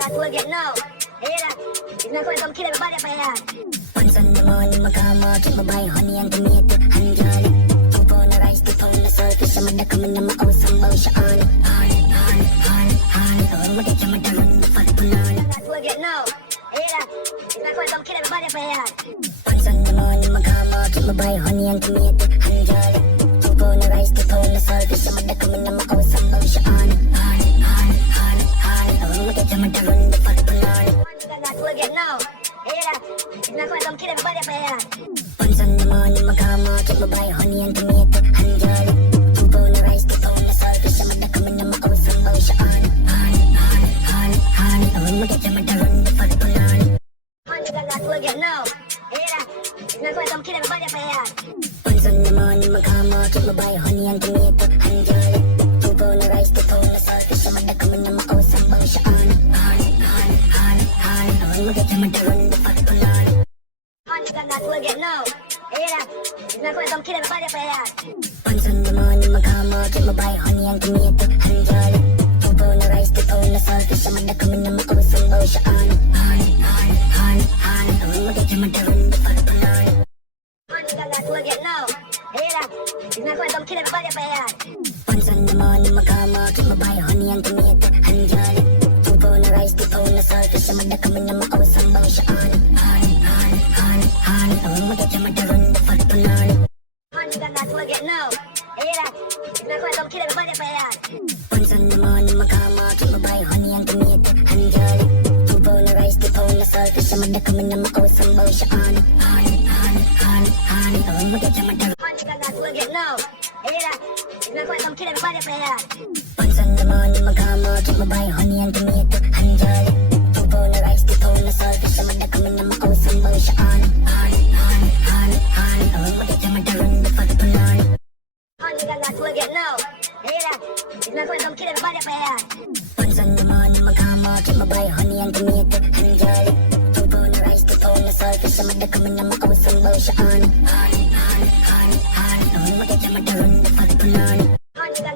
not will get now. Hear that? It's not going to come kill everybody up here. Once in the morning, magkama-check mo buy honey and tomato and jolly. Tupo na rice, tupo na salty. Sa madakaman na mausang baw siya honey. Honey. Tawag mo dito madalang napatunan. Not will get now. Hear that? It's not going to come kill everybody up here. Once in the morning, magkama-check mo buy honey and tomato and jolly. Tupo na rice, tupo na salty. Sa madakaman na mausang baw siya honey. Tawag mo dito madalang napatunan. Not will get now. Hear that? It's not going to come kill everybody up here. Once in the morning, magkama-check mo buy honey and tomato and jolly. Tupo na rice, tupo na salty. Sa madakaman na mausang baw siya honey. Tawag mo dito madalang napatunan. Not will get now. Hear that? It's not going to come kill everybody up here. Once in the morning, magkama-check mo buy honey and tomato and jolly. Tupo na rice, tupo na salty. Sa madakaman na mausang baw siya honey. Tawag mo dito madalang napatunan. Not will get now. Hear that? It's not going to come kill everybody up here. Once in the morning, magkama-check mo buy honey and tomato and jolly. Tupo na rice, tupo na salty. Sa madakaman na mausang baw siya honey. Tawag mo dito madalang napatunan. Not will get now. Hear that? It's not going to come kill everybody up here. Once in the morning, magkama-check mo buy honey and tomato and jolly. Tupo na rice, tupo na salty. Sa madakaman na mausang baw siya honey. Tawag mo dito madalang napatunan. Not will get now. Hear that? It's not going to come kill everybody up here. Once in the morning, magkama-check mo buy honey and tomato and jolly. Tupo na rice, tupo na salty. Sa madakaman na mausang baw siya honey. Tawag mo dito madalang. Not will get now. Hear that? It's not going to come kill everybody up here. Once in the morning, magkama-check mo buy honey and tomato and jolly. Tupo na rice, tupo na salty. Sa madakaman na mausang baw siya honey. Tawag mo dito madalang napatunan. Not will get now. Hear that? It's not going to come kill everybody up here. Once in the morning, magkama-check mo buy honey and tomato and jolly. Tupo na rice, tupo na salty. Sa madakaman na mausang baw siya honey. Tawag mo dito madalang napatunan.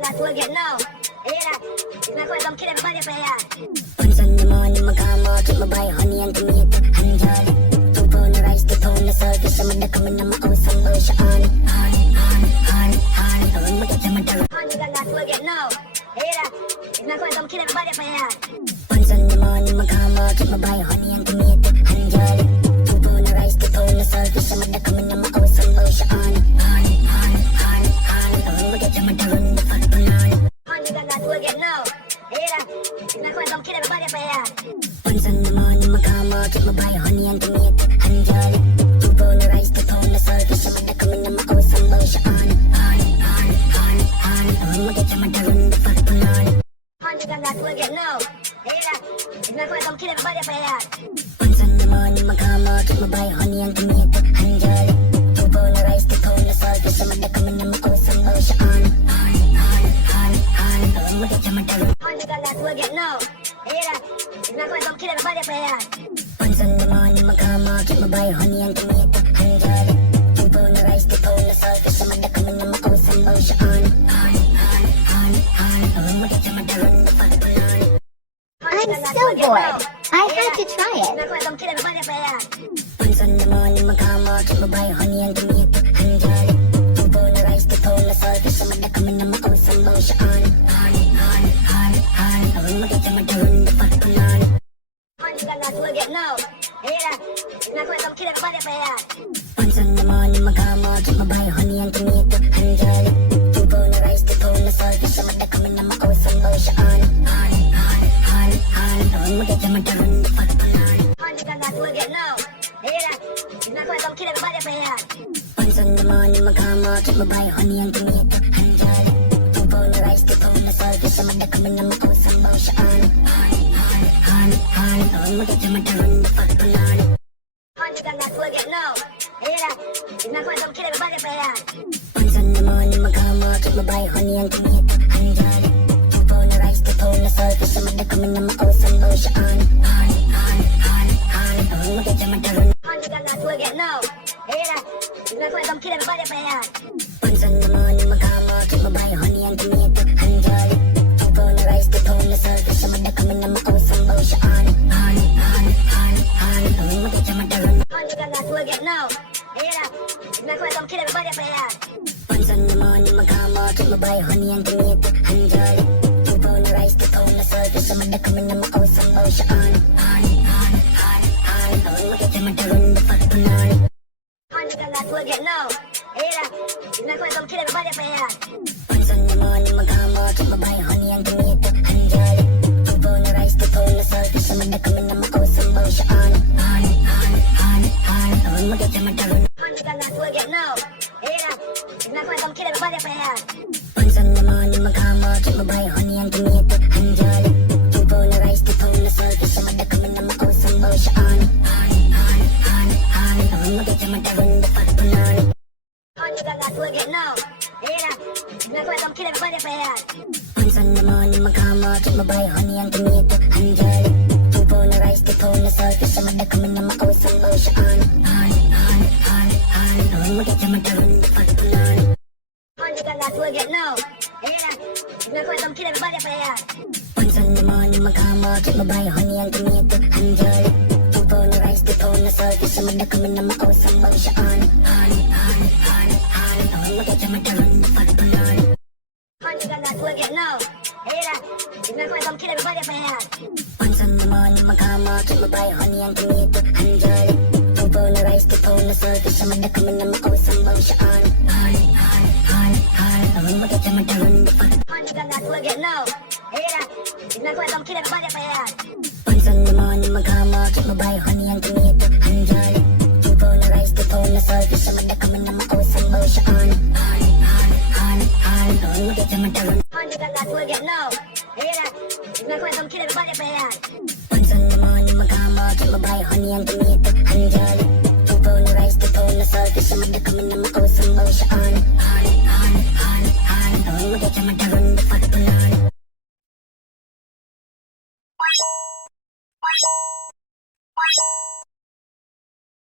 Not will get now. Hear that? It's not going to come kill everybody up here. Once in the morning, magkama-check mo buy honey and tomato and jolly. Tupo na rice, tupo na salty. Sa madakaman na mausang baw siya honey. Tawag mo dito madalang. Not will get now. Hear that? It's not going to come kill everybody up here. Once in the morning, magkama-check mo buy honey and tomato and jolly. Tupo na rice, tupo na salty. Sa madakaman na mausang baw siya honey. Tawag mo dito madalang napatunan. Not will get now. Hear that? It's not going to come kill everybody up here. Once in the morning, magkama-check mo buy honey and tomato and jolly. Tupo na rice, tupo na salty. Sa madakaman na mausang baw siya honey. Tawag mo dito madalang napatunan. Not will get now. Hear that? It's not going to come kill everybody up here. Once in the morning, magkama-check mo buy honey and tomato and jolly. Tupo na rice, tupo na salty. Sa madakaman na mausang baw siya honey. Tawag mo dito madalang. Not will get now. Hear that? It's not going to come kill everybody up here. Once in the morning, magkama-check mo buy honey and tomato and jolly. Tupo na rice, tupo na salty. Sa madakaman na mausang baw siya honey. Tawag mo dito madalang napatunan. I'm so bored. I had to try It's it. not going to come kill everybody up here. Once in the morning, magkama-check mo buy honey and tomato and jolly. Tupo na rice, tupo na salty. Sa madakaman na mausang baw siya honey. Tawag mo dito madalang napatunan. Not will get now. Hear that? It's not going to come kill everybody up here. Once in the morning, magkama-check mo buy honey and tomato and jolly. Tupo na rice, tupo na salty. Sa madakaman na mausang baw siya honey. Tawag mo dito madalang napatunan. Not will get now. Hear that? It's not going to come kill everybody up here. Once in the morning, magkama-check mo buy honey and tomato and jolly. Tupo na rice, tupo na salty. Sa madakaman na mausang baw siya honey. Tawag mo dito madalang napatunan. Not will get now. Hear that? It's not going to come kill everybody up here. Once in the morning, magkama-check mo buy honey and tomato and jolly. Tupo na rice, tupo na salty. Sa madakaman na mausang baw siya honey. Tawag mo dito madalang. Not will get now. Hear that? It's not going to come kill everybody up here. Once in the morning, magkama-check mo buy honey and tomato and jolly. Tupo na rice, tupo na salty. Sa madakaman na mausang baw siya Magkita madaron You got that plug it now. Yeah, not quite don't kill everybody up there. Pansan naman yung maghamot Yung babae honey ang ganito Hanjali Tupaw na rice, tupaw na salt Sa mada kami na makausang baw siya Magkita madaron dapat punani You got that plug it now. Yeah, not quite don't kill everybody up there. Pansan naman yung maghamot Yung babae honey ang ganito Hanjali Tupaw na rice, tupaw na salt Sa mada kami na makausang baw siya Magkita madaron You got that plug it now. Yeah, not quite don't kill everybody up there. Pansan naman yung maghamot Yung babae honey ang ganito Hanjali Tupaw na rice, tupaw na salt Sa mada kami na makausang baw siya Magkita madaron dapat punani You got that plug it now. Yeah, not quite don't kill everybody up there. Pansan naman yung maghamot Yung babae honey ang ganito Hanjali Tupaw na rice, tupaw na salt Sa mada kami na makausang baw siya Magkita madaron dapat punani You got that plug it now. Yeah, not quite don't kill everybody up there. Pansan naman yung maghamot Yung babae honey ang ganito Hanjali Tupaw na rice, tupaw na salt Sa mada kami na makausang baw siya Magkita madaron dapat punani You got that plug it now. Yeah, not quite don't kill everybody up there. Pansan naman yung maghamot Yung babae honey ang ganito Hanjali Tupaw na rice, tupaw na salt Sa mada kami na makausang baw siya Magkita madaron dapat You got that plug it now. Yeah, not quite don't kill everybody up there. Pansan naman yung maghamot Yung babae honey ang ganito Hanjali Tupaw na rice, tupaw na salt Sa mada kami na makausang baw siya Magkita madaron You got that plug it now. Yeah, not quite don't kill everybody up there. Pansan naman yung maghamot Yung babae honey ang ganito Hanjali